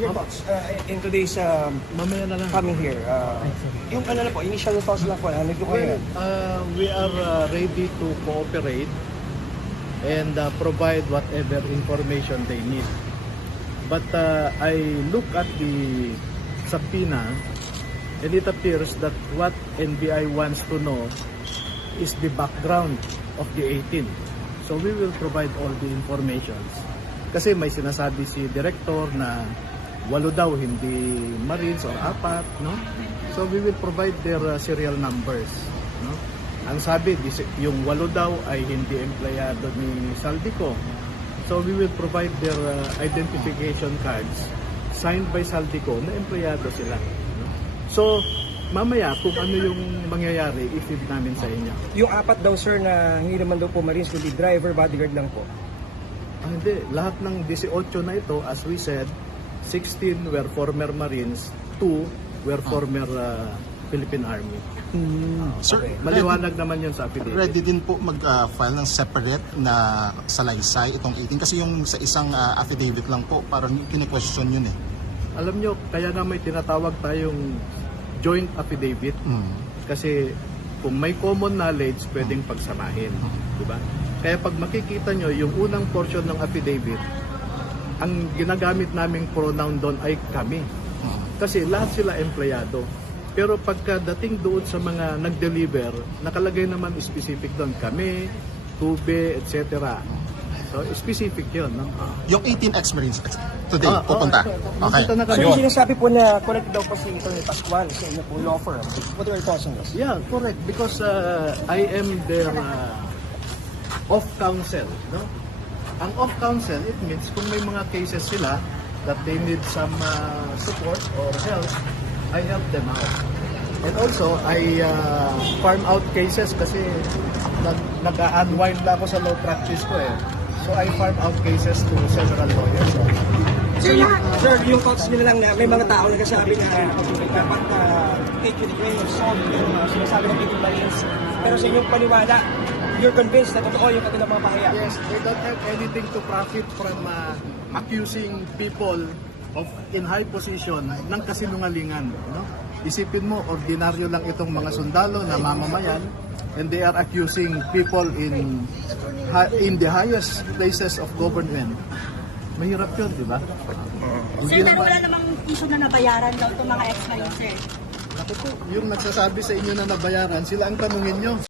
Your thoughts in today's Mamaya na lang. coming here. Yung ano na po, initial thoughts lang po, ano po kayo? We are ready to cooperate and provide whatever information they need. But I look at the subpoena and it appears that what NBI wants to know is the background of the 18. So we will provide all the informations. Kasi may sinasabi si Director na 8 daw hindi Marines or 4, no? So we will provide their serial numbers, no? Ang sabi, yung 8 daw ay hindi empleyado ni Saldico. So we will provide their identification cards signed by Saldico na empleyado sila, no? So mamaya kung ano yung mangyayari, i-feed namin sa inyo. Yung 4 daw sir na hindi naman daw po Marines, kundi driver, bodyguard lang po. Hindi, lahat ng 18 na ito, as we said, 16 were former Marines, 2 were former Philippine Army. Sir, Maliwanag naman yun sa affidavit. ready din po mag-file ng separate na salaysay itong 18 kasi yung sa isang affidavit lang po parang kine-question yun eh. Alam nyo, kaya na may tinatawag tayong joint affidavit kasi kung may common knowledge, pwedeng pagsamahin. Diba? Kaya pag makikita nyo, yung unang portion ng affidavit, ang ginagamit naming pronoun doon ay kami. Kasi lahat sila empleyado. Pero pagkadating doon sa mga nag-deliver, nakalagay naman specific doon, kami, tube, etc. So, specific yun. No? Yung 18 ex-Marines today pupunta. Okay. Pupunta na So kami. yung sinasabi po na correct daw po si Tony Pascual sa inyo po law firm. What are your thoughts on this? Yeah, correct. Because I am their off counsel. No? Ang off counsel, it means kung may mga cases sila that they need some support or help, I help them out. And also, I farm out cases kasi nag-unwind na ako sa law practice ko eh. So I farm out cases to several lawyers. Sir, yung thoughts nila lang na may mga tao nagsasabi na dapat take you the grain of salt yung sinasabi ng Philippine Marines. Pero sa inyong paniwala, you're convinced na totoo yung kanilang mga pahayag. Yes, they don't have anything to profit from accusing people of in high position ng kasinungalingan. No? Isipin mo, ordinaryo lang itong mga sundalo na mamamayan and they are accusing people in the highest places of government. Mahirap yun, di ba? Sir, pero wala namang issue na nabayaran daw itong mga ex-Marines, sir. Ako po, yung nagsasabi sa inyo na nabayaran, sila ang tanungin nyo.